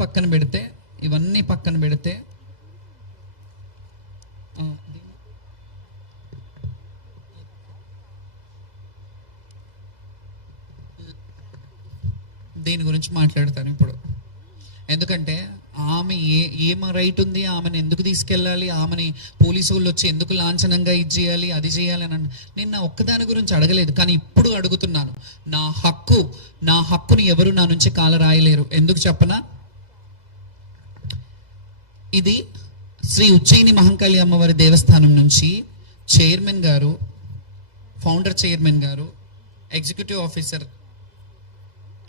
పక్కన పెడితే, ఇవన్నీ పక్కన పెడితే, దీని గురించి మాట్లాడతాను ఇప్పుడు. ఎందుకంటే ఆమె ఏం రైట్ ఉంది, ఆమెను ఎందుకు తీసుకెళ్ళాలి, ఆమెని పోలీసు వాళ్ళు వచ్చి ఎందుకు లాంఛనంగా ఇది చేయాలి, అది చేయాలి అని నేను నా ఒక్కదాని గురించి అడగలేదు. కానీ ఇప్పుడు అడుగుతున్నాను, నా హక్కుని ఎవరు నా నుంచి కాల రాయలేరు. ఎందుకు చెప్పనా? ఇది శ్రీ ఉజ్జయిని మహంకాళి అమ్మవారి దేవస్థానం నుంచి చైర్మన్ గారు, ఫౌండర్ చైర్మన్ గారు, ఎగ్జిక్యూటివ్ ఆఫీసర్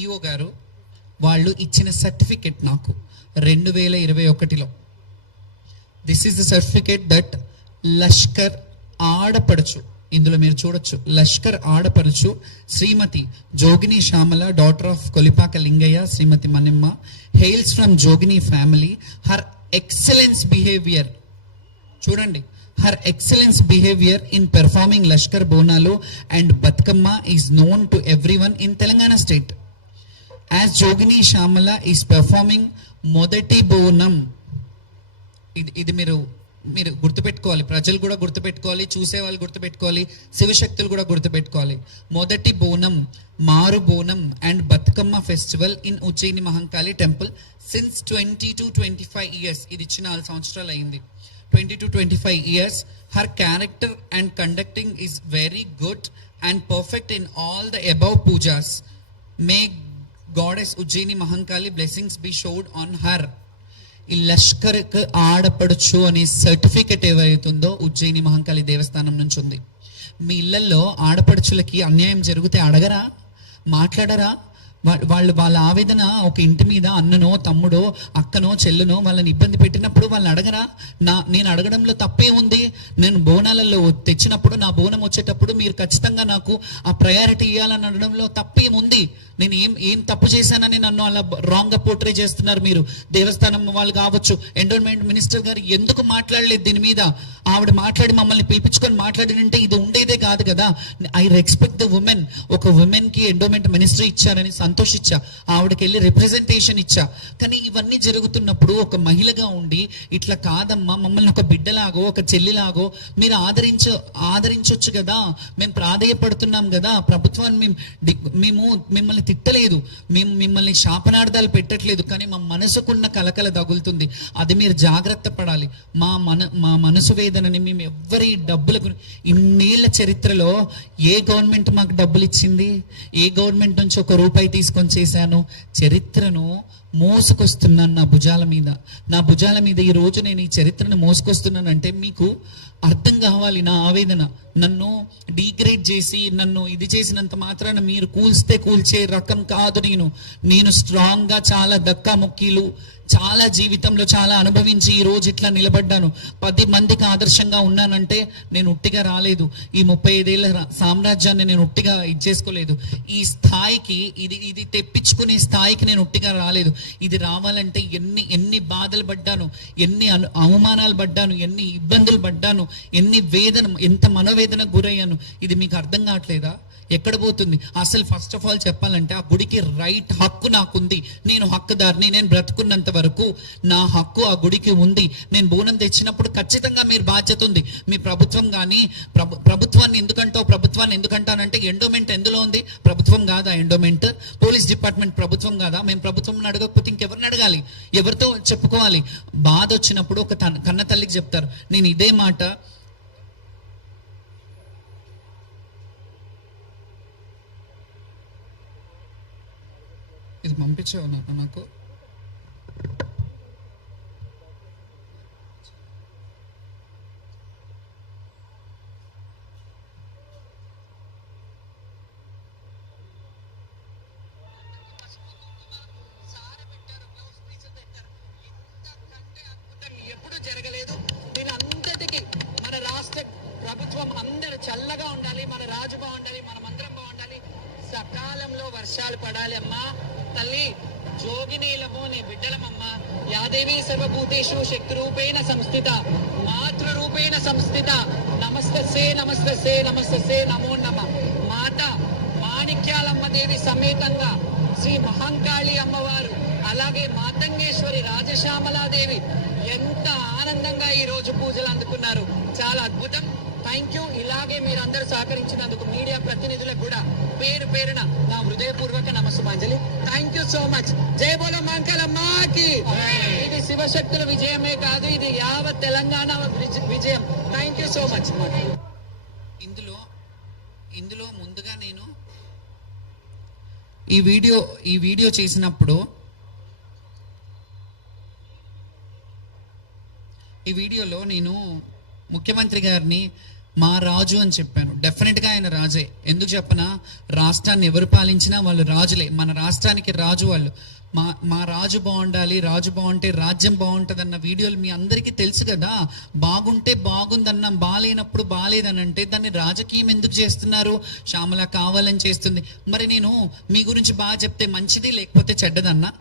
ఈఓ గారు వాళ్ళు ఇచ్చిన సర్టిఫికెట్ నాకు 2021లో. This is the certificate that Lashkar ఆడపడుచు, ఇందులో మీరు చూడొచ్చు, లష్కర్ ఆడపడుచు Shrimati Jogini Shyamala, daughter of Kolipaka Lingaiah, Shrimati Manimma, hails from జోగిని ఫ్యామిలీ. హర్ ఎక్సలెన్స్ బిహేవియర్, చూడండి, her excellence behavior in performing Lashkar Bonalu and Batkama is known to everyone in Telangana state. As Jogini Shamala is performing Modati Bonam, ఇది మీరు గుర్తుపెట్టుకోవాలి, ప్రజలు కూడా గుర్తుపెట్టుకోవాలి, చూసేవాళ్ళు గుర్తుపెట్టుకోవాలి, శివశక్తులు కూడా గుర్తుపెట్టుకోవాలి. మొదటి బోనం, మారు Bonam and Bathukamma festival in Ujjaini Mahankali temple since 20 to 25 years. ఇది ఇచ్చిన 4 సంవత్సరాలు అయింది. 20 to 25 years. Her character and conducting is very good and perfect in all the above pujas. May Goddess Ujjaini Mahankali blessings be showered on her. ఈ లష్కర్కి ఆడపడుచు అనే certificate ఏవైతుందో Ujjaini Mahankali దేవస్థానం నుంచి ఉంది. మీ ఇళ్లలో ఆడపడుచులకి అన్యాయం జరిగితే అడగరా, మాట్లాడరా? వాళ్ళ ఆవేదన ఒక ఇంటి మీద అన్ననో తమ్ముడో అక్కనో చెల్లునో వాళ్ళని ఇబ్బంది పెట్టినప్పుడు వాళ్ళని అడగరా? నేను అడగడంలో తప్పే ఉంది. నేను బోనాలలో తెచ్చినప్పుడు, నా బోనం వచ్చేటప్పుడు మీరు ఖచ్చితంగా నాకు ఆ ప్రయారిటీ ఇవ్వాలని అనడంలో తప్పేముంది? నేను ఏం తప్పు చేశానని నన్ను అలా రాంగ్గా పోర్ట్రే చేస్తున్నారు మీరు. దేవస్థానం వాళ్ళు కావచ్చు, ఎండోన్మెంట్ మినిస్టర్ గారు ఎందుకు మాట్లాడలేదు దీని మీద? ఆవిడ మాట్లాడి మమ్మల్ని పిలిపించుకొని మాట్లాడినంటే ఇది ఉండేదే కాదు కదా. I respect the women. ఒక ఉమెన్ కి ఎండోమెంట్ మినిస్ట్రీ ఇచ్చారని సంతోషించా, ఆవిడకి వెళ్ళి రిప్రజెంటేషన్ ఇచ్చా. కానీ ఇవన్నీ జరుగుతున్నప్పుడు ఒక మహిళగా ఉండి ఇట్లా కాదమ్మా, మమ్మల్ని ఒక బిడ్డలాగో ఒక చెల్లిలాగో మీరు ఆదరించవచ్చు కదా. మేము ప్రాధేయపడుతున్నాం కదా. ప్రభుత్వాన్ని మేము మిమ్మల్ని తిట్టలేదు, మేము మిమ్మల్ని శాపనార్థాలు పెట్టట్లేదు, కానీ మా మనసుకున్న కలకల తగులుతుంది. అది మీరు జాగ్రత్త పడాలి. మా మనసు వేదనని మేము ఎవ్వరి డబ్బులకు, ఇన్నేళ్ల చరిత్రలో ఏ గవర్నమెంట్ మాకు డబ్బులు ఇచ్చింది? ఏ గవర్నమెంట్ నుంచి ఒక రూపాయి తీసుకొని చేశాను? చరిత్రను మోసుకొస్తున్నాను నా భుజాల మీద ఈ రోజు నేను ఈ చరిత్రను మోసుకొస్తున్నానంటే మీకు అర్థం కావాలి నా ఆవేదన. నన్ను డీగ్రేడ్ చేసి నన్ను ఇది చేసినంత మాత్రాన మీరు కూల్చే రకం కాదు. నేను స్ట్రాంగ్ గా చాలా దక్కా ముక్కీలు చాలా జీవితంలో చాలా అనుభవించి ఈ రోజు ఇట్లా నిలబడ్డాను. 10 మందికి ఆదర్శంగా ఉన్నానంటే నేను ఉట్టిగా రాలేదు. ఈ 35 ఏళ్ల సామ్రాజ్యాన్ని నేను ఉట్టిగా ఇచ్చేసుకోలేదు. ఈ స్థాయికి ఇది తెప్పించుకునే స్థాయికి నేను ఉట్టిగా రాలేదు. ఇది రావాలంటే ఎన్ని బాధలు పడ్డాను, ఎన్ని అవమానాలు పడ్డాను, ఎన్ని ఇబ్బందులు పడ్డాను, ఎంత మనోవేదనకు గురయ్యాను. ఇది మీకు అర్థం కావట్లేదా? ఎక్కడ పోతుంది అసలు? ఫస్ట్ ఆఫ్ ఆల్ చెప్పాలంటే ఆ గుడికి రైట్ హక్కు నాకుంది. నేను హక్కుదారిని. నేను బ్రతుకున్నంత వరకు నా హక్కు ఆ గుడికి ఉంది. నేను బోనం తెచ్చినప్పుడు ఖచ్చితంగా మీరు బాధ్యత ఉంది. మీ ప్రభుత్వం కానీ ప్రభుత్వాన్ని ఎందుకంటానంటే ఎండోమెంట్ ఎందులో ఉంది? ప్రభుత్వం కాదా ఎండోమెంట్? పోలీస్ డిపార్ట్మెంట్ ప్రభుత్వం కాదా? మేము ప్రభుత్వం అడగకపోతే ఇంకెవరిని అడగాలి? ఎవరితో చెప్పుకోవాలి? బాధ వచ్చినప్పుడు ఒక కన్న తల్లికి చెప్తారు. నేను ఇదే మాట ఇది పంపించావు నాకు. ఎప్పుడు జరగలేదు. దీనంతటికి మన రాష్ట్ర ప్రభుత్వం అందరూ చల్లగా ఉండాలి, మన రాజు బాగుండాలి, మనమందరం బాగుండాలి, సకాలంలో వర్షాలు పడాలి. అమ్మా తల్లి జోగినీలము నీ బిడ్డలమమ్మ. యాదేవి సర్వభూతేషు శక్తి రూపేణ సంస్థిత మాతృరూపేణ సంస్థిత. నమస్తస్సే నమస్తస్సే నమస్తస్సే నమో నమ. మాత మాణిక్యాలమ్మ దేవి సమేతంగా శ్రీ మహంకాళి అమ్మవారు, అలాగే అలాగే మాతంగేశ్వరి రాజశ్యామలాదేవి ఎంత ఆనందంగా ఈ రోజు పూజలు అందుకున్నారు. చాలా అద్భుతం. Thank you. ఇలాగే మీరందరూ సహకరించినందుకు మీడియా ప్రతినిధులకు కూడా పేరు పేరున నా హృదయపూర్వక నమస్సుమాంజలి. Thank you so much. జై బోలో మంకలమ్మకి. ఇది శివశక్తుల విజయమే కాదు, ఇది యావత్ తెలంగాణ విజయం. Thank you so much. ఇందులో ముందుగా నేను ఈ వీడియో చేసినప్పుడు ఈ వీడియోలో నేను ముఖ్యమంత్రి గారిని మా రాజు అని చెప్పాను. డెఫినెట్గా ఆయన రాజే. ఎందుకు చెప్పనా, రాష్ట్రాన్ని ఎవరు పాలించినా వాళ్ళు రాజులే. మన రాష్ట్రానికి రాజు వాళ్ళు. మా రాజు బాగుండాలి, రాజు బాగుంటే రాజ్యం బాగుంటుంది అన్న వీడియోలు మీ అందరికీ తెలుసు కదా. బాగుంటే బాగుందన్నాం, బాగాలేనప్పుడు బాగాలేదని అంటే దాన్ని రాజకీయం ఎందుకు చేస్తున్నారు? శ్యామల కావాలని చేస్తుంది. మరి నేను మీ గురించి బాగా చెప్తే మంచిది, లేకపోతే చెడ్డదన్నా?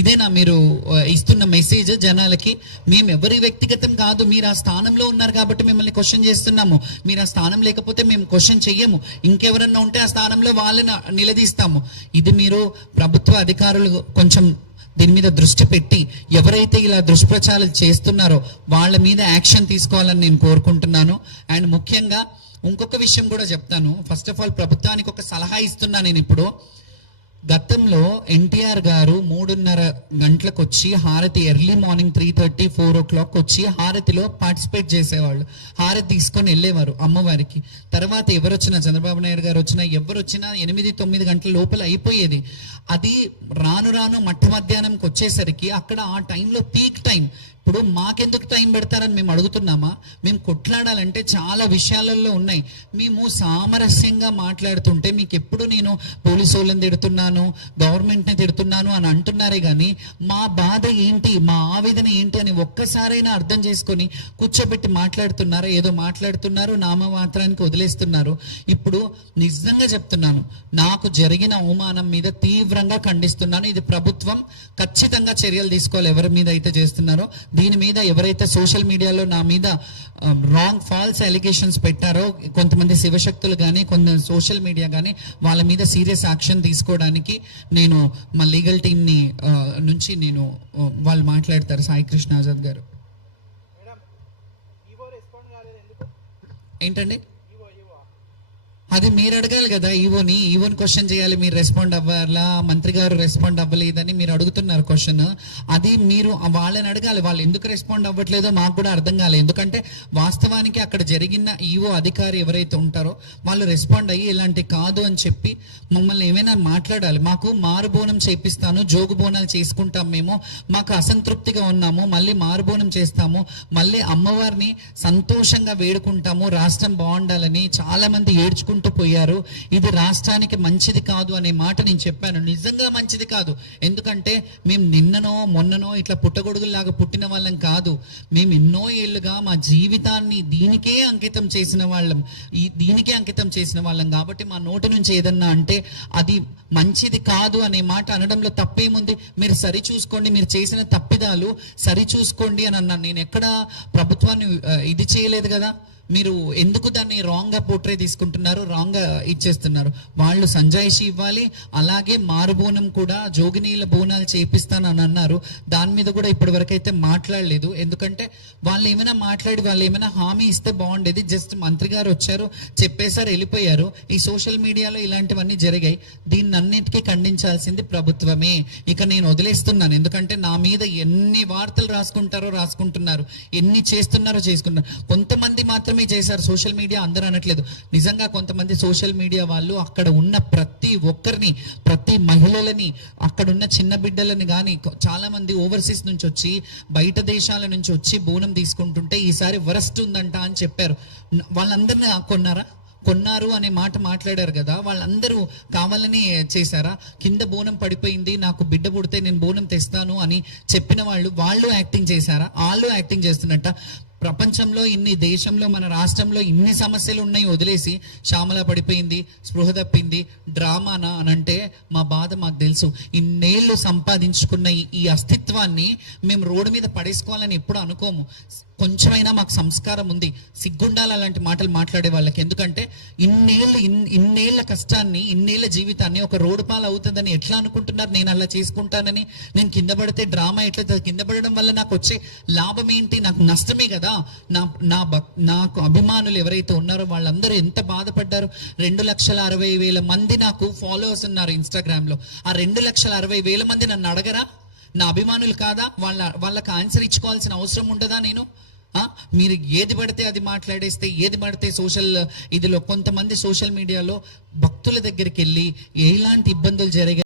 ఇదేనా మీరు ఇస్తున్న మెసేజ్ జనాలకి? మేము ఎవరి వ్యక్తిగతం కాదు, మీరు ఆ స్థానంలో ఉన్నారు కాబట్టి మిమ్మల్ని క్వశ్చన్ చేస్తున్నాము. మీరు ఆ స్థానం లేకపోతే మేము క్వశ్చన్ చెయ్యము. ఇంకెవరన్నా ఉంటే ఆ స్థానంలో వాళ్ళని నిలదీస్తాము. ఇది మీరు ప్రభుత్వ అధికారులు కొంచెం దీని మీద దృష్టి పెట్టి ఎవరైతే ఇలా దుష్ప్రచారాలు చేస్తున్నారో వాళ్ళ మీద యాక్షన్ తీసుకోవాలని నేను కోరుకుంటున్నాను. అండ్ ముఖ్యంగా ఇంకొక విషయం కూడా చెప్తాను. ఫస్ట్ ఆఫ్ ఆల్ ప్రభుత్వానికి ఒక సలహా ఇస్తున్నా నేను ఇప్పుడు. గతంలో ఎన్టీఆర్ గారు 3:30 గంటలకు వచ్చి హారతి, ఎర్లీ మార్నింగ్ 3:30, 4 o'clock వచ్చి హారతిలో పార్టిసిపేట్ చేసేవాళ్ళు. హారతి తీసుకొని వెళ్ళేవారు అమ్మవారికి. తర్వాత ఎవరు వచ్చినా, చంద్రబాబు నాయుడు గారు వచ్చినా, ఎవరు వచ్చినా 8-9 గంటల లోపల అయిపోయేది. అది రాను రాను మట్ట మధ్యాహ్నంకి వచ్చేసరికి అక్కడ ఆ టైంలో పీక్ టైం. ఇప్పుడు మాకెందుకు టైం పెడతారని మేము అడుగుతున్నామా? మేము కొట్లాడాలంటే చాలా విషయాలలో ఉన్నాయి. మేము సామరస్యంగా మాట్లాడుతుంటే మీకు ఎప్పుడు నేను పోలీసు వాళ్ళని తిడుతున్నాను, గవర్నమెంట్ని తిడుతున్నాను అని అంటున్నారే కానీ మా బాధ ఏంటి, మా ఆవేదన ఏంటి అని ఒక్కసారైనా అర్థం చేసుకొని కూర్చోబెట్టి మాట్లాడుతున్నారా? ఏదో మాట్లాడుతున్నారు, నామమాత్రానికి వదిలేస్తున్నారు. ఇప్పుడు నిజంగా చెప్తున్నాను, నాకు జరిగిన అవమానం మీద తీవ్రంగా ఖండిస్తున్నాను. ఇది ప్రభుత్వం ఖచ్చితంగా చర్యలు తీసుకోవాలి ఎవరి మీద అయితే చేస్తున్నారో. దీని మీద ఎవరైతే సోషల్ మీడియాలో నా మీద రాంగ్ ఫాల్స్ అలిగేషన్స్ పెట్టారో, కొంతమంది శివశక్తులు కానీ కొంత సోషల్ మీడియా కానీ, వాళ్ళ మీద సీరియస్ యాక్షన్ తీసుకోవడానికి నేను మా లీగల్ టీమ్ని నుంచి నేను వాళ్ళు మాట్లాడతారు. సాయి కృష్ణ ఆజాద్ గారు. ఏంటండి అది మీరు అడగాలి కదా. ఈవోని క్వశ్చన్ చేయాలి. మీరు రెస్పాండ్ అవ్వాలా, మంత్రి గారు రెస్పాండ్ అవ్వలేదని మీరు అడుగుతున్నారు క్వశ్చన్. అది మీరు వాళ్ళని అడగాలి. వాళ్ళు ఎందుకు రెస్పాండ్ అవ్వట్లేదో మాకు కూడా అర్థం కాలేదు. ఎందుకంటే వాస్తవానికి అక్కడ జరిగిన ఈవో అధికారి ఎవరైతే ఉంటారో వాళ్ళు రెస్పాండ్ అయ్యి ఇలాంటి కాదు అని చెప్పి మమ్మల్ని ఏమైనా మాట్లాడాలి. మాకు మారుబోనం చేపిస్తాను, జోగు బోనాలు చేసుకుంటాం, మేము మాకు అసంతృప్తిగా ఉన్నాము, మళ్ళీ మారుబోనం చేస్తాము, మళ్ళీ అమ్మవారిని సంతోషంగా వేడుకుంటాము, రాష్ట్రం బాగుండాలని చాలా మంది ఏడ్చుకుంటారు పోయారు. ఇది రాష్ట్రానికి మంచిది కాదు అనే మాట నేను చెప్పాను. నిజంగా మంచిది కాదు. ఎందుకంటే మేము నిన్ననో మొన్ననో ఇట్లా పుట్టగొడుగులాగా పుట్టిన వాళ్ళం కాదు. మేము ఎన్నో ఏళ్ళుగా మా జీవితాన్ని దీనికే అంకితం చేసిన వాళ్ళం కాబట్టి మా నోటి నుంచి ఏదన్నా అంటే అది మంచిది కాదు అనే మాట అనడంలో తప్పేముంది? మీరు సరి చూసుకోండి, మీరు చేసిన తప్పిదాలు సరి చూసుకోండి అని అన్నాను. నేను ఎక్కడ ప్రభుత్వాన్ని ఇది చేయలేదు కదా. మీరు ఎందుకు దాన్ని రాంగ్గా పోర్ట్రే తీసుకుంటున్నారు, రాంగ్గా ఇచ్చేస్తున్నారు? వాళ్ళు సంజాయిషి ఇవ్వాలి. అలాగే మారుబోనం కూడా జోగినీళ్ళ బోనాలు చేపిస్తాను అని అన్నారు. దాని మీద కూడా ఇప్పటి వరకు అయితే మాట్లాడలేదు. ఎందుకంటే వాళ్ళు ఏమైనా మాట్లాడి వాళ్ళు ఏమైనా హామీ ఇస్తే బాగుండేది. జస్ట్ మంత్రి గారు వచ్చారు, చెప్పేశారు, వెళ్ళిపోయారు. ఈ సోషల్ మీడియాలో ఇలాంటివన్నీ జరిగాయి. దీన్ని అన్నిటికీ ఖండించాల్సింది ప్రభుత్వమే. ఇక నేను వదిలేస్తున్నాను. ఎందుకంటే నా మీద ఎన్ని వార్తలు రాసుకుంటున్నారు, ఎన్ని చేస్తున్నారో చేసుకుంటున్నారు. కొంతమంది మాత్రమే చేశారు సోషల్ మీడియా, అందరూ అనట్లేదు. నిజంగా కొంతమంది సోషల్ మీడియా వాళ్ళు అక్కడ ఉన్న ప్రతి ఒక్కరిని, ప్రతి మహిళలని, అక్కడున్న చిన్న బిడ్డలని కానీ చాలా మంది ఓవర్సీస్ నుంచి వచ్చి, బయట దేశాల నుంచి వచ్చి బోనం తీసుకుంటుంటే ఈసారి వరస్ట్ ఉందంట అని చెప్పారు. వాళ్ళందరినీ కొన్నారు అనే మాట మాట్లాడారు కదా. వాళ్ళందరూ కావాలని చేశారా? కింద బోనం పడిపోయింది, నాకు బిడ్డ పుడితే నేను బోనం తెస్తాను అని చెప్పిన వాళ్ళు యాక్టింగ్ చేశారా? వాళ్ళు యాక్టింగ్ చేస్తున్నట్ట. ప్రపంచంలో ఇన్ని, దేశంలో మన రాష్ట్రంలో ఇన్ని సమస్యలు ఉన్నాయి వదిలేసి శ్యామల పడిపోయింది, స్పృహ తప్పింది, డ్రామానా అని అంటే మా బాధ మాకు తెలుసు. ఇన్నేళ్ళు సంపాదించుకున్న ఈ అస్తిత్వాన్ని మేము రోడ్డు మీద పడేసుకోవాలని ఎప్పుడు అనుకోము. కొంచెమైనా మాకు సంస్కారం ఉంది, సిగ్గుండాలి అలాంటి మాటలు మాట్లాడే వాళ్ళకి. ఎందుకంటే ఇన్నేళ్ల కష్టాన్ని, ఇన్నేళ్ల జీవితాన్ని ఒక రోడ్డు పాలు అవుతుందని ఎట్లా అనుకుంటున్నారు? నేను అలా చేసుకుంటానని. నేను కింద పడితే డ్రామా ఎట్లయితే, కింద పడడం వల్ల నాకు వచ్చే లాభం ఏంటి? నాకు నష్టమే కదా. నాకు అభిమానులు ఎవరైతే ఉన్నారో వాళ్ళందరూ ఎంత బాధపడ్డారు. 2,60,000 మంది నాకు ఫాలోవర్స్ ఉన్నారు ఇన్స్టాగ్రామ్ లో. ఆ 2,60,000 మంది నన్ను అడగరా? నా అభిమానులు కాదా? వాళ్ళకి ఆన్సర్ ఇచ్చుకోవాల్సిన అవసరం ఉండదా? నేను మీరు ఏది పడితే అది మాట్లాడేస్తే, ఏది పడితే సోషల్ ఇదిలో కొంతమంది సోషల్ మీడియాలో భక్తుల దగ్గరికి వెళ్ళి ఎలాంటి ఇబ్బందులు జరిగాయి